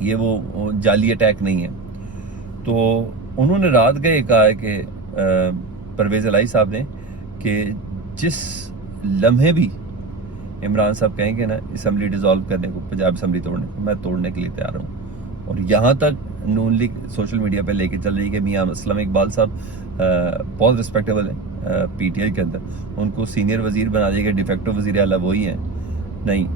یہ وہ جعلی اٹیک نہیں ہے. تو انہوں نے رات گئے کہا ہے کہ پرویز الہی صاحب نے کہ جس لمحے بھی عمران صاحب کہیں گے نا اسمبلی ڈیزالو کرنے کو، پنجاب اسمبلی توڑنے کو، میں توڑنے کے لیے تیار ہوں. اور یہاں تک نون لیگ سوشل میڈیا پہ لے کے چل رہی ہے کہ میاں اسلم اقبال صاحب بہت رسپیکٹیبل ہیں پی ٹی آئی کے اندر، ان کو سینئر وزیر بنا دیا گیا، ڈیفیکٹو وزیر اعلیٰ وہی ہیں. نہیں،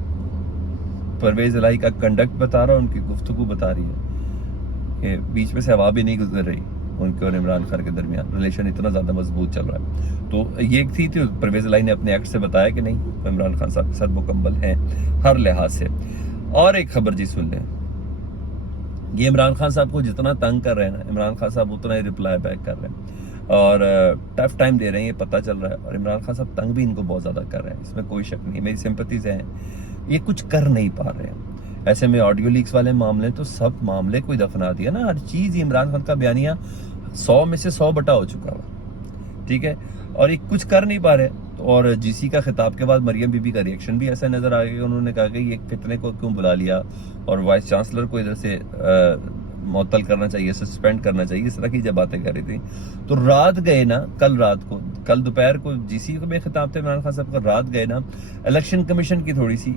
پرویز الہی کا کنڈکٹ بتا رہا، ان کی گفتگو بتا رہی ہے کہ بیچ میں سے ہوا بھی نہیں گزر رہی ان کے اور عمران خان کے درمیان، ریلیشن اتنا زیادہ مضبوط چل رہا ہے. تو یہ ایک تھی پرویز الہی نے اپنے ایکٹ سے بتایا کہ نہیں، عمران خان صاحب کے ساتھ مکمل ہیں ہر لحاظ سے. اور ایک خبر جی سن لیں، یہ عمران خان صاحب کو جتنا تنگ کر رہے ہیں نا، عمران خان صاحب اتنا ہی رپلائی بیک کر رہے ہیں اور ٹف ٹائم دے رہے ہیں، یہ پتہ چل رہا ہے. اور عمران خان صاحب تنگ بھی ان کو بہت زیادہ کر رہے ہیں، اس میں کوئی شک نہیں، میری سمپتیز ہیں. یہ کچھ کر نہیں پا رہے ہیں. ایسے میں آڈیو لیکس والے معاملے تو سب معاملے کوئی دفنا دیا نا، ہر چیز عمران خان کا بیانیہ 100 میں سے 100 بٹا ہو چکا ہوا، ٹھیک ہے. اور یہ کچھ کر نہیں پا رہے. اور جی سی کا خطاب کے بعد مریم بی بی کا ریئیکشن بھی ایسا نظر آ گیا کہ انہوں نے کہا کہ یہ فتنے کو کیوں بلا لیا اور وائس چانسلر کو ادھر سے معطل کرنا چاہیے، سسپینڈ کرنا چاہیے، اس طرح کی جب باتیں کر رہی تھی. تو رات گئے نا، کل دوپہر کو جی سی میں خطاب تھے عمران خان صاحب کا، رات گئے نا الیکشن کمیشن کی تھوڑی سی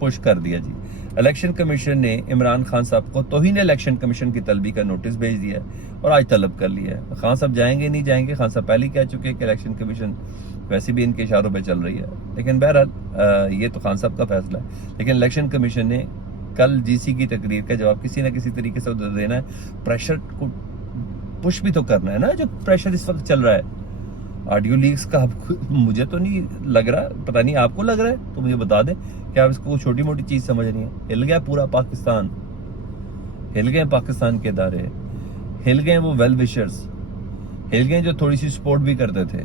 پش کر دیا جی. الیکشن کمیشن نے عمران خان صاحب کو توہین الیکشن کمیشن کی طلبی کا نوٹس بھیج دیا ہے اور آج طلب کر لیا ہے. خان صاحب جائیں گے نہیں جائیں گے، خان صاحب پہلے ہی کہہ چکے کہ الیکشن کمیشن ویسے بھی ان کے اشاروں پہ چل رہی ہے. لیکن بہرحال یہ تو خان صاحب کا فیصلہ ہے. لیکن الیکشن کمیشن نے کل جی سی کی تقریر کا جواب کسی نہ کسی طریقے سے دینا ہے. پریشر کو پش بھی تو کرنا ہے نا، جو پریشر اس وقت چل رہا ہے آڈیو لیکس کا. مجھے تو نہیں لگ رہا، پتہ نہیں آپ کو لگ رہا ہے تو مجھے بتا دیں کہ آپ اس کو چھوٹی موٹی چیز سمجھ رہی ہیں. ہل گیا پورا پاکستان، ہل گئے پاکستان کے ادارے، ہل گئے وہ ویل وشرز، ہل گئے جو تھوڑی سی سپورٹ بھی کرتے تھے،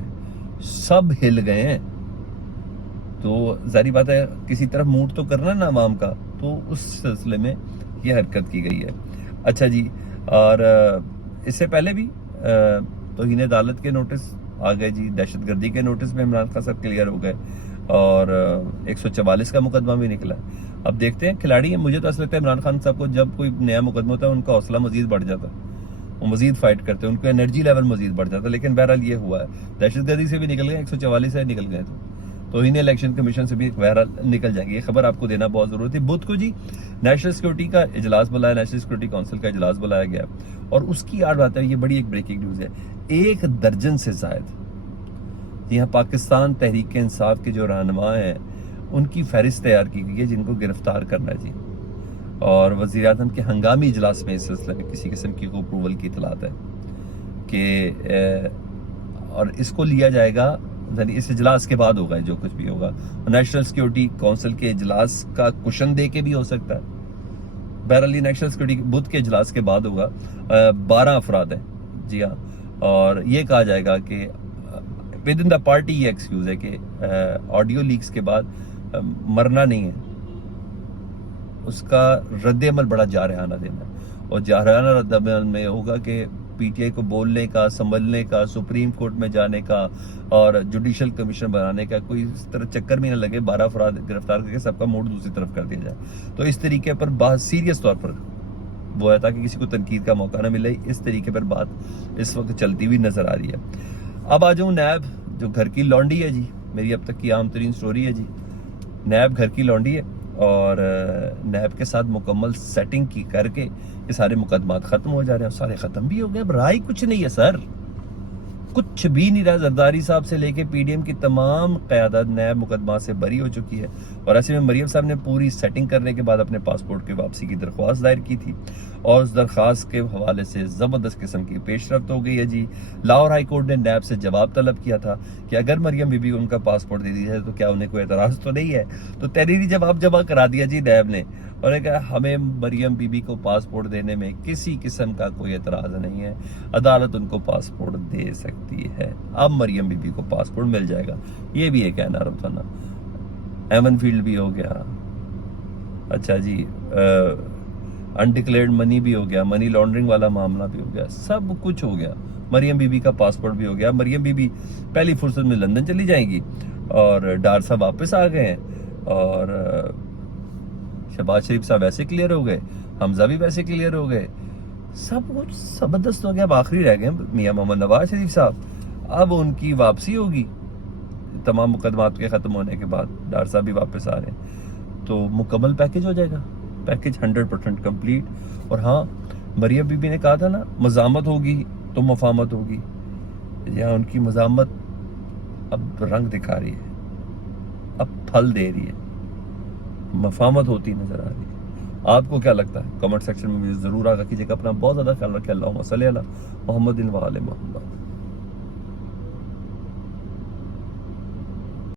سب ہل گئے ہیں. تو ظاہری بات ہے کسی طرف موڈ تو کرنا نا عوام کا، تو اس سلسلے میں یہ حرکت کی گئی ہے. اچھا جی، اور اس سے پہلے بھی توہین عدالت کے نوٹس آ گئے جی، دہشت گردی کے نوٹس میں عمران خان صاحب کلیئر ہو گئے اور 144 کا مقدمہ بھی نکلا. اب دیکھتے ہیں، کھلاڑی ہیں. مجھے تو ایسا لگتا ہے عمران خان صاحب کو جب کوئی نیا مقدمہ ہوتا ہے ان کا حوصلہ مزید بڑھ جاتا ہے، وہ مزید فائٹ کرتے ہیں، ان کا انرجی لیول مزید بڑھ جاتا ہے. لیکن بہرحال یہ ہوا ہے، دہشت گردی سے بھی نکل گئے، 144 سے نکل گئے، تو انہیں الیکشن کمیشن سے بھی بہرحال نکل جائیں گے. یہ خبر آپ کو دینا بہت ضروری تھی. بدھ کو جی نیشنل سیکورٹی کا اجلاس بلایا، نیشنل سیکورٹی کونسل کا اجلاس بلایا گیا اور اس کی آڑ بات ہے، یہ بڑی ایک بریکنگ نیوز ہے، 1 درجن سے زائد یہاں پاکستان تحریک انصاف کے جو رہنما ہیں ان کی فہرست تیار کی گئی ہے جن کو گرفتار کرنا ہے جی. اور وزیر اعظم کے ہنگامی اجلاس میں اس سلسلے میں کسی قسم کی اپروول کی اطلاعات ہے کہ اور اس کو لیا جائے گا، یعنی اس اجلاس کے بعد ہوگا جو کچھ بھی ہوگا. نیشنل سیکورٹی کونسل کے اجلاس کا کوشن دے کے بھی ہو سکتا ہے. بہرحال نیشنل سیکورٹی بدھ کے اجلاس کے بعد ہوگا. 12 افراد ہیں جی ہاں، اور یہ کہا جائے گا کہ ود ان دا پارٹی یہ ایکسکیوز ہے کہ آڈیو لیکس کے بعد مرنا نہیں ہے، اس کا رد عمل بڑا جارحانہ دینا ہے. اور جارحانہ رد عمل میں ہوگا کہ پی ٹی آئی کو بولنے کا، سنبھلنے کا، سپریم کورٹ میں جانے کا اور جوڈیشل کمیشن بنانے کا کوئی اس طرح چکر بھی نہ لگے. 12 افراد گرفتار کر کے سب کا موڈ دوسری طرف کر دیا جائے. تو اس طریقے پر بہت سیریس طور پر وہ ہے تاکہ کسی کو تنقید کا موقع نہ ملے. اس طریقے پر بات اس وقت چلتی ہوئی نظر آ رہی ہے. اب آ جاؤں نیب، جو گھر کی لونڈی ہے جی، میری اب تک کی عام ترین سٹوری ہے جی. نیب گھر کی لونڈی ہے اور نیب کے ساتھ مکمل سیٹنگ کی کر کے یہ سارے مقدمات ختم ہو جا رہے ہیں. سارے ختم بھی ہو گئے، اب رائے کچھ نہیں ہے سر، کچھ بھی نہیں رہا. زرداری صاحب سے لے کے پی ڈی ایم کی تمام قیادت نیب مقدمات سے بری ہو چکی ہے. اور ایسے میں مریم صاحب نے پوری سیٹنگ کرنے کے بعد اپنے پاسپورٹ کی واپسی کی درخواست دائر کی تھی اور اس درخواست کے حوالے سے زبردست قسم کی پیش رفت ہو گئی ہے جی. لاہور ہائی کورٹ نے نیب سے جواب طلب کیا تھا کہ اگر مریم بی بی کو ان کا پاسپورٹ دے دی جائے تو کیا انہیں کوئی اعتراض تو نہیں ہے. تو تحریری جواب جمع کرا دیا جی نیب نے اور نے کہا ہمیں مریم بی بی کو پاسپورٹ دینے میں کسی قسم کا کوئی اعتراض نہیں ہے، عدالت ان کو پاسپورٹ دے سکتی ہے. اب مریم بی بی کو پاسپورٹ مل جائے گا. یہ بھی ایک این آر تھا نا. ایمن فیلڈ بھی ہو گیا، اچھا جی انڈکلیئرڈ منی بھی ہو گیا، منی لانڈرنگ والا معاملہ بھی ہو گیا، سب کچھ ہو گیا. مریم بی بی کا پاسپورٹ بھی ہو گیا. مریم بی بی پہلی فرصت میں لندن چلی جائیں گی اور ڈار صاحب واپس آ گئے ہیں اور شہباز شریف صاحب ایسے کلیئر ہو گئے حمزہ بھی ویسے کلیئر ہو گئے, سب کچھ زبردست ہو گیا. اب آخری رہ گئے میاں محمد نواز شریف صاحب. اب ان کی واپسی ہوگی تمام مقدمات کے ختم ہونے کے بعد. ڈار صاحب بھی واپس آ رہے ہیں تو مکمل پیکج ہو جائے گا, پیکج 100% کمپلیٹ. اور ہاں, مریم بی بی نے کہا تھا نا مزاحمت ہوگی تو مفاہمت ہوگی, یا ان کی مزاحمت اب رنگ دکھا رہی ہے, اب پھل دے رہی ہے, مفاہمت ہوتی نظر آ رہی ہے. آپ کو کیا لگتا ہے؟ کمنٹ سیکشن میں مجھے ضرور آگاہ کیجیے گا. اپنا بہت زیادہ خیال رکھیں. اللہم صلی علی محمد و آل محمد.